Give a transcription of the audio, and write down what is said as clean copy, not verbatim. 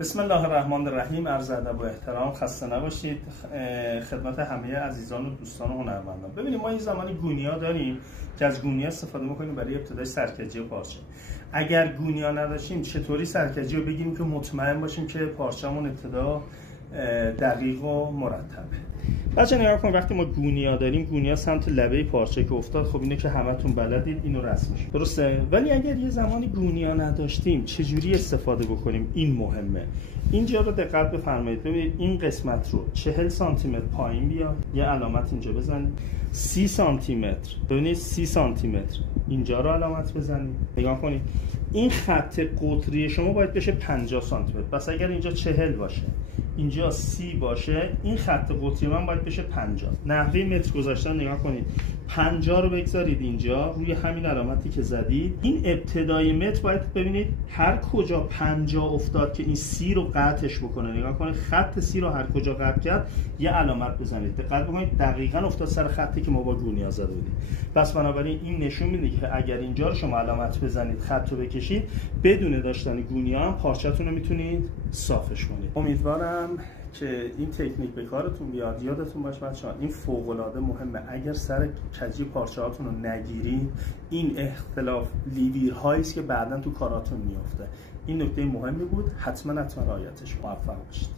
بسم الله الرحمن الرحیم. عرض ادب و احترام، خسته نباشید خدمت همه عزیزان و دوستان و هنرمندان. ببینید ما این زمانی گونیا داریم که از گونیا استفاده می‌کنیم برای ابتدای سرکجی پارچه. اگر گونیا نداشتیم چطوری سرکجی رو بگیریم که مطمئن باشیم که پارچه‌مون ابتدا دقیق و مرتبه. بچه‌ها نگاه کنید، وقتی ما گونیا داریم، گونیا سمت لبه پارچه که افتاد، خب اینو که همتون بلدید، اینو رسمش درسته. ولی اگر یه زمانی گونیا نداشتیم چجوری استفاده بکنیم؟ این مهمه. اینجا رو دقت بفرمایید. ببینید این قسمت رو 40 سانتی متر پایین بیاد، یه علامت اینجا بزنید. 30 سانتی متر، ببینید 30 سانتی متر اینجا رو علامت بزنید. نگاه کنید این خط قطری شما باید بشه 50 سانتی متر. پس اگر اینجا 40 باشه، اینجا 30 باشه، این خط قطری من باید بشه 50. نحوه متر گذاشتن نگاه کنید. 50 رو بگذارید اینجا روی همین علامتی که زدید. این ابتدای متر باید ببینید هر کجا 50 افتاد که این 30 رو قطعش بکنه. نگاه کنید خط 30 رو هر کجا قطع کرد یه علامت بزنید. دقت بکنید دقیقاً افتاد سر خطی که ما با گونیا زده بودیم. پس بنابراین این نشون میده که اگر اینجا رو شما علامت بزنید، خط رو بکشید، بدون داشتن گونیا هم پارچه‌تون رو میتونید صافش کنید. امیدوارم که این تکنیک به کارتون بیاد. یادتون باشه بچه‌ها این فوق‌العاده مهمه. اگر سر کجی پارچه‌هاتون رو نگیرید، این اختلاف لیویرهایی است که بعداً تو کاراتون میفته. این نکته مهمی بود، حتما رعایتش. موفق باشید.